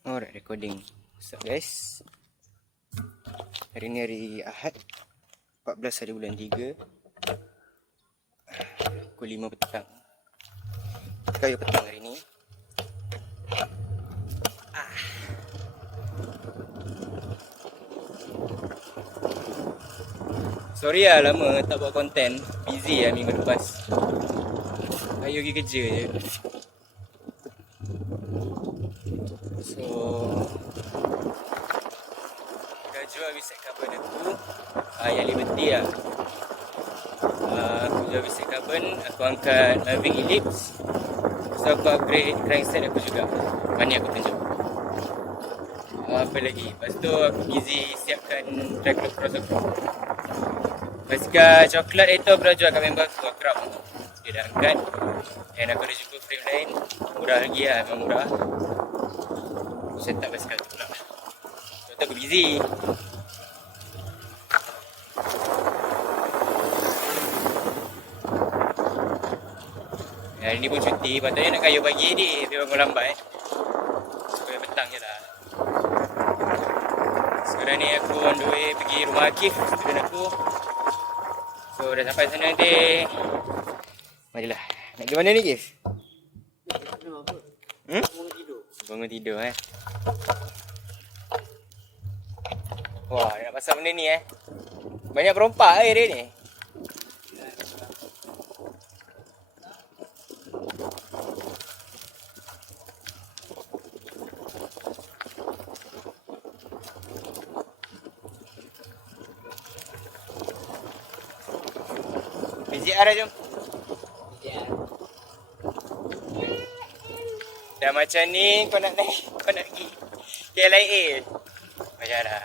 Alright, recording. What's up guys? Hari ni hari Ahad 14 hari bulan 3 Pukul 5 petang. Kayu petang hari ni. Sorry lah lama tak buat konten. Busy lah minggu lepas. Ayo pergi kerja je. So dah jual website carbon aku yang Liberty lah. Aku jual website carbon. Aku angkat Mavic Ellipse. So aku upgrade crankset aku juga. Mana aku tunjuk. Apa lagi? Lepas tu aku busy siapkan tractor cross aku. Basikal coklat itu aku dah jual kat member aku. Aku ram. Dia dah angkat. Dan aku dah jumpa frame lain. Murah lagi lah. Memang murah. Set up basikal tu pula. Sebab tu aku busy. Hari ni pun cuti. Patutnya nak kayu pagi ni. Tapi bangun lambat. Supaya petang je lah. Sekarang ni aku on the way pergi rumah Akif, student aku. So dah sampai sana nanti. Marilah. Nak pergi mana ni Akif? Bangun tidur Wah, nak pasal benda ni Banyak perompak dia ni. BJR lah jom. Dah macam ni kau nak naik, kau nak pergi KLIA. Bayarlah.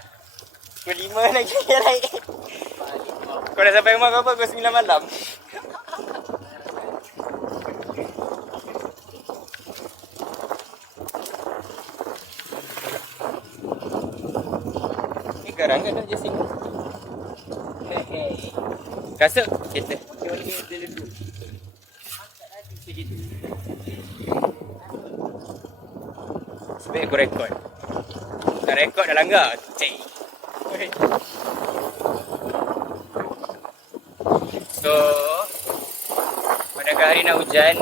Pukul 5 lagi KLIA. Kau dah sampai rumah kau apa? Pukul 9 malam. Ni garang kan dah jasing. Kasut kereta. Sebab aku rekod. Tak rekod dah langgar. Cik. So pada hari nak hujan,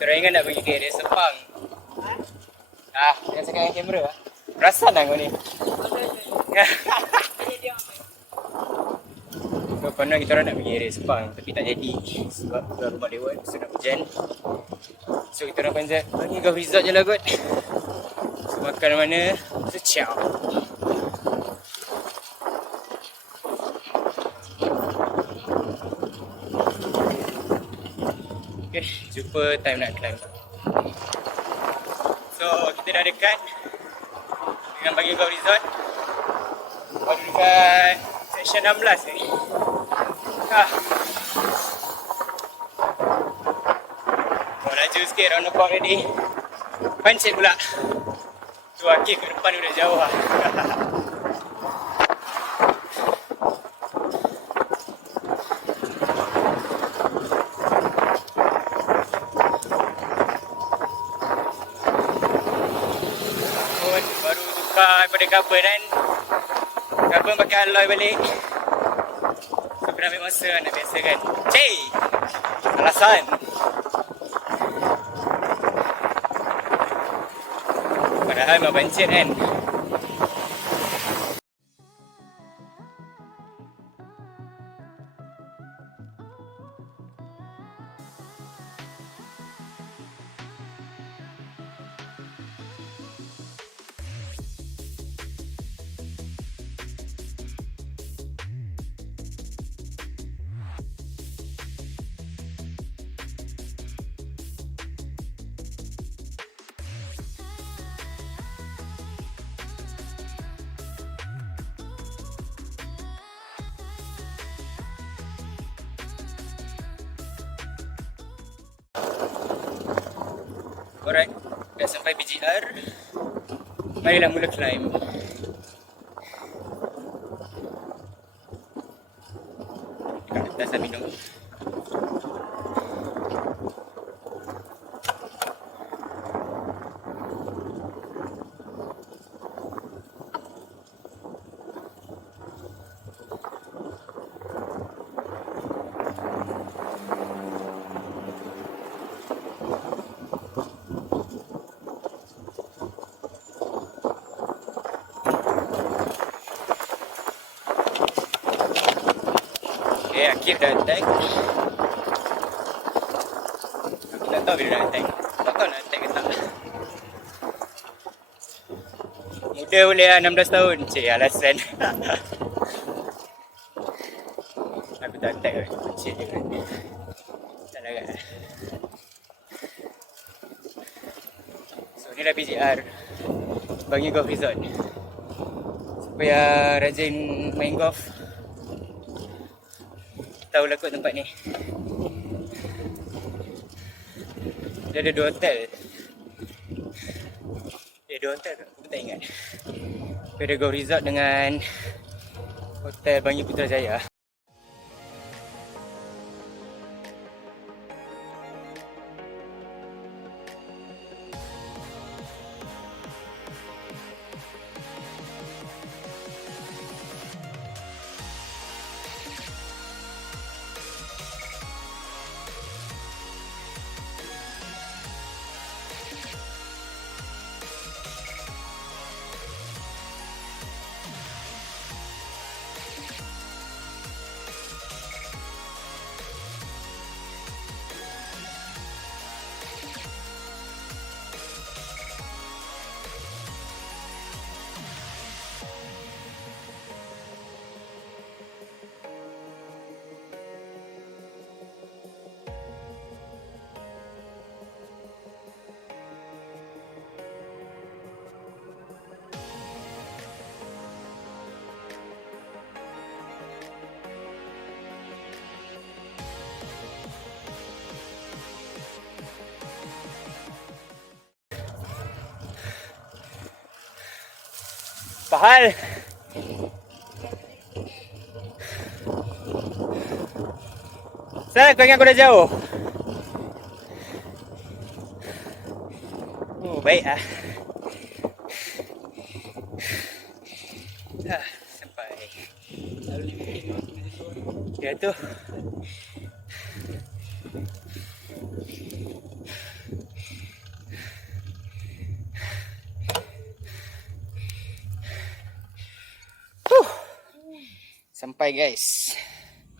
teringat nak pergi ke area Sepang. Jangan cakap dengan kamera Perasan lah kau ni. So konon kita orang nak pergi area Sepang, tapi tak jadi sebab dah rumah lewat, so nak hujan. So kita orang panjat bagi kau resort je lah kot. So makan mana, so ciao. Okay, jumpa time nak climb. So kita dah dekat dengan bagi kau resort. Baru dekat section 16 ni. Mau laju sikit roundabout ready. Pancit pula. Tu Akif kat depan udah jauh lah. Baru tukar daripada carbon kan. Carbon pakai alloy balik. So kena ambil masa nak biasa kan. Cik! Alasan! Padahal memang pancit kan. Alright, dah sampai BGR. Marilah mula climb. Dekat atas dah minum. Syakir dah attack. Aku tak tahu bila nak attack. Tak tahu nak attack ke tak. Muda boleh lah 16 tahun. Cik alasan. Aku tak attack lah. Cik je kan. Tak larat lah. So ni dah PGR. Bagi golf resort. Supaya rajin main golf. Tahulah kot tempat ni. Dia ada 2 hotel. 2 hotel ke? Aku tak ingat. Dia ada golf resort dengan hotel Bangi Putrajaya. Pahal. Sal, kau ingat aku dah jauh? Oh, baik ah. Sampai. Ya tu. Sampai guys.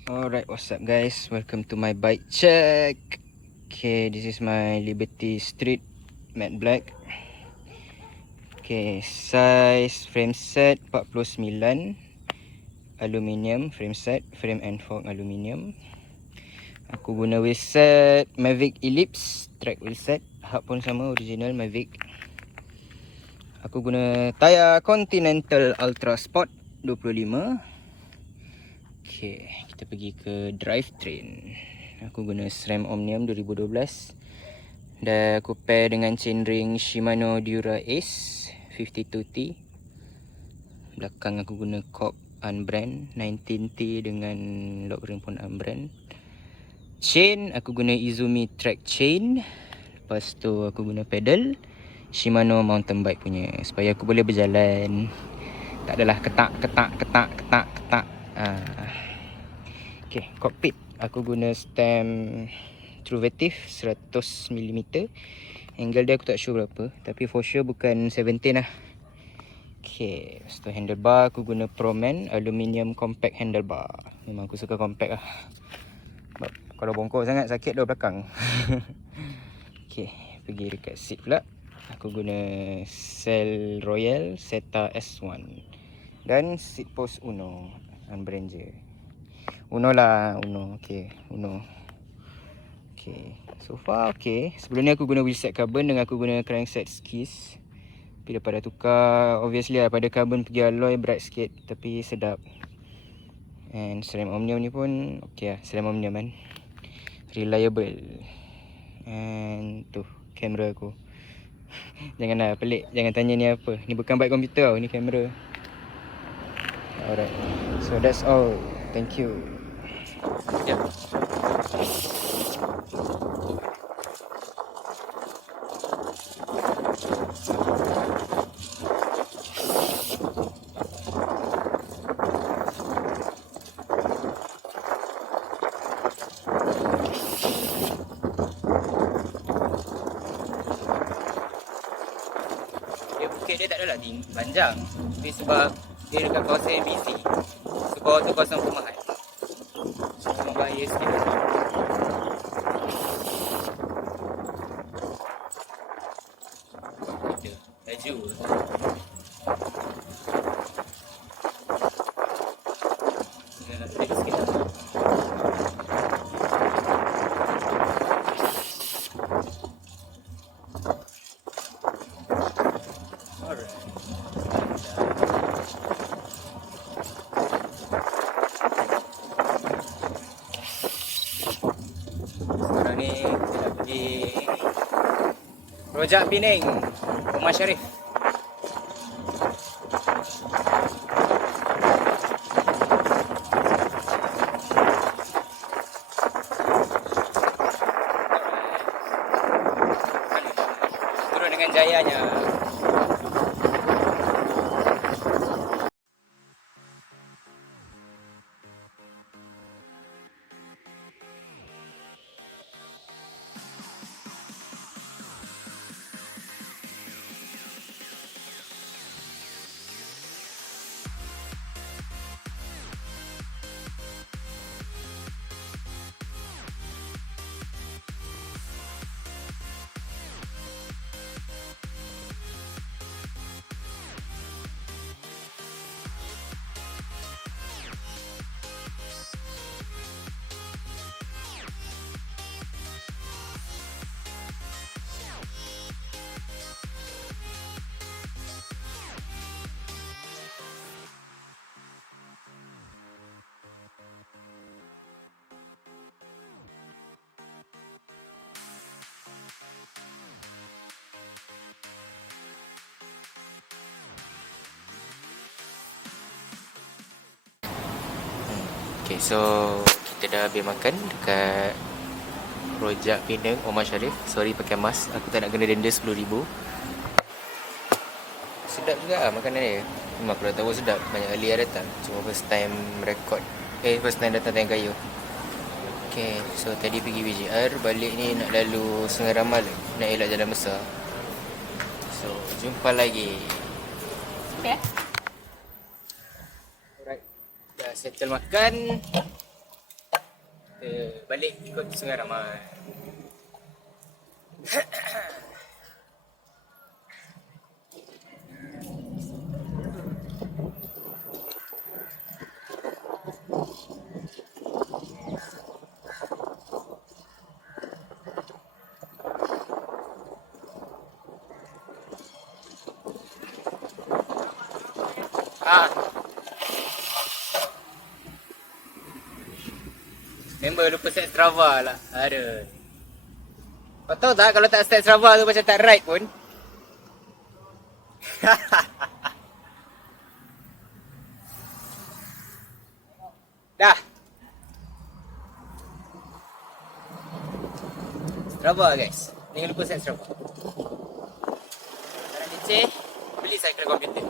Alright, what's up guys? Welcome to my bike check. Okay, this is my Liberty Street matte black. Okay, size frame set 49, aluminium frame set, frame and fork aluminium. Aku guna wheel set Mavic Ellipse track wheel set, hub pun sama original Mavic. Aku guna tayar Continental Ultra Sport 25. Okay, kita pergi ke drivetrain. Aku guna SRAM Omnium 2012. Dan aku pair dengan chainring Shimano Dura Ace 52T. Belakang aku guna cork unbrand 19T dengan lock ring pun unbrand. Chain aku guna Izumi Track Chain. Lepas tu aku guna pedal Shimano mountain bike punya, supaya aku boleh berjalan. Tak adalah ketak. Okay, cockpit aku guna stem Truvative 100mm. Angle dia aku tak sure berapa, tapi for sure bukan 17 lah. Okay, lepas tu handlebar aku guna Proman aluminium compact handlebar. Memang aku suka compact lah. Sebab kalau bongkok sangat sakit dah belakang. Okay, pergi dekat seat pula. Aku guna Cell Royal Zeta S1 dan seat post Uno unbrand je. Uno lah, Uno. Okay, Uno. Okay, so far okay. Sebelum ni aku guna wheelset carbon dengan aku guna crankset skis. Tapi lepas dah tukar, obviously lah pada carbon pergi alloy berat sikit, tapi sedap. And SRAM Omnium ni pun okay lah, SRAM Omnium kan, reliable. And tu kamera aku. Janganlah pelik, jangan tanya ni apa. Ni bukan bike komputer tau, ni kamera. Alright, so that's all. Thank you. Yeah. Bukit dia tak adalah panjang, tapi sebab dia dekat kawasan MBC, so bawah tu kawasan perumahan. air sikit. Laju. Sekarang ni kita nak pergi Rojak Pening, Omar Sharif. Turun dengan jayanya. Okay, so kita dah habis makan dekat Rojak Penang Omar Sharif. Sorry pakai mask, aku tak nak kena denda RM10,000. Sedap juga lah makanan dia. Memang aku dah tahu sedap, banyak kali dah datang. Cuma first time record, first time datang Tanjung Kayu. Okay, so tadi pergi BJR, balik ni nak lalu Sungai Ramal, nak elak Jalan Besar. So jumpa lagi. Okay. Alright, dah settle makan. Kita balik ikut Sungai Ramal. Member lupa set Strava lah. Ada. Kau tahu tak kalau tak set Strava tu macam tak ride pun. Dah. Strava guys. Jangan lupa set Strava. Sekarang leceh, beli cycle komputer.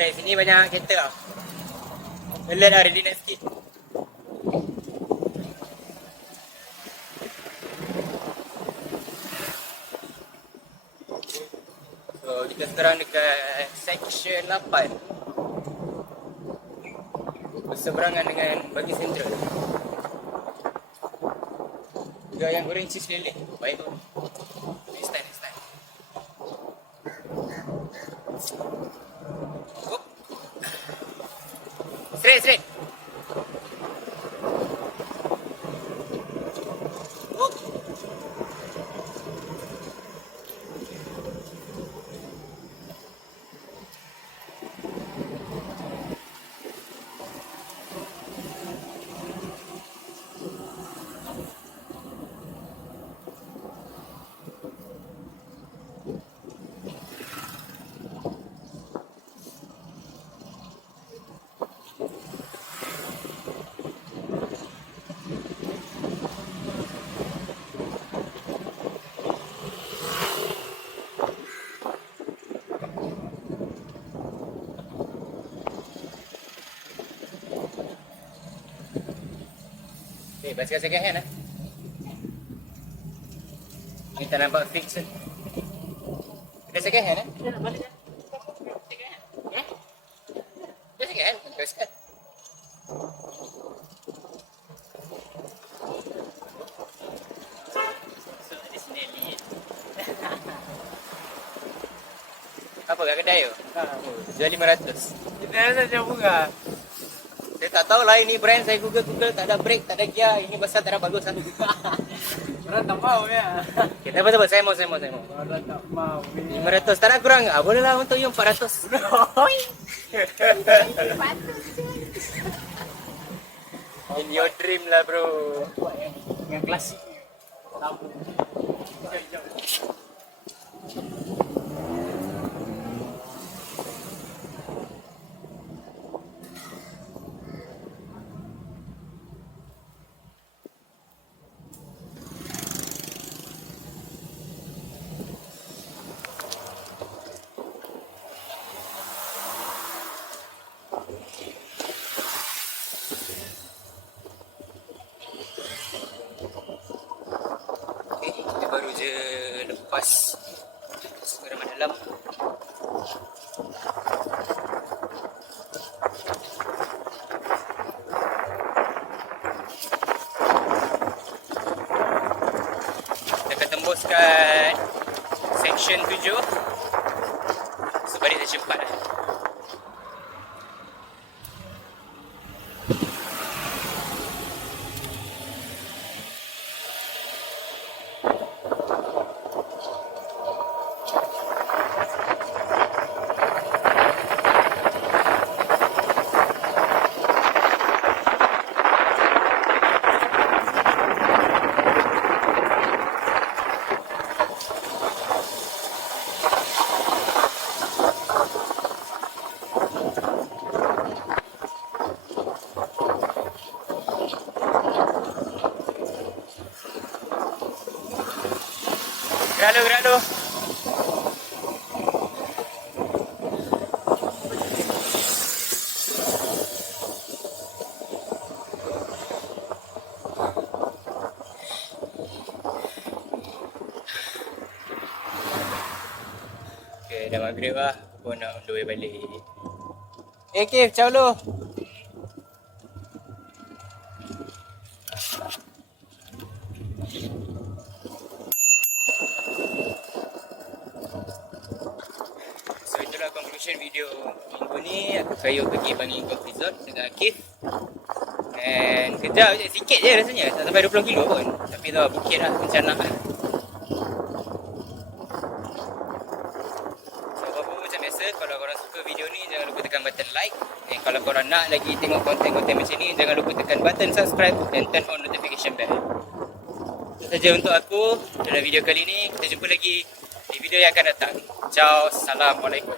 Baik, sini banyak kereta lah. Alert lah, ready nak sikit. So, kita sekarang dekat section 8. Berseberangan dengan Bagi Sentral. Juga yang goreng cheese lele. Baik tu. Next time. Oh. Straight. Oh. Eh, basikal second hand Ni tak nampak fix tu. Dia second hand Second hand? Ya? Dia second hand? Basikal. So, di sini ni. Apa kat kedai tu? Jual 500. Kita saja buka. Saya tak tahu lah ini brand, saya google tak ada brake, tak ada gear. Ini pasal tak ada bagus kan. Orang tak mau ya. Kita betul saya mau. Orang tak mau. 500 tak nak kurang enggak? Boleh lah untuk you 400. In your dream lah bro. Yang klasik. Tahu. Kita baru je lepas Segera dalam. Kita akan tembus kat section 7. Sebalik section 4 lah. Gerak dulu. Okay, dah maghrib lah. Aku nak on the way balik. Okay, ciao lu. So itulah conclusion video minggu ni. Saya pergi Bangi Golf Resort dengan Akif. And kejap je, sikit je rasanya. Tak sampai 20 kilo pun. Tapi tu bukit lah, macam nak lah. So apa-apa macam biasa, kalau korang suka video ni, jangan lupa tekan button like. Dan kalau korang nak lagi tengok konten-konten macam ni, jangan lupa tekan button subscribe dan turn on notification bell. Itu saja untuk aku dalam video kali ni. Kita jumpa lagi di video yang akan datang. Ciao, Assalamualaikum.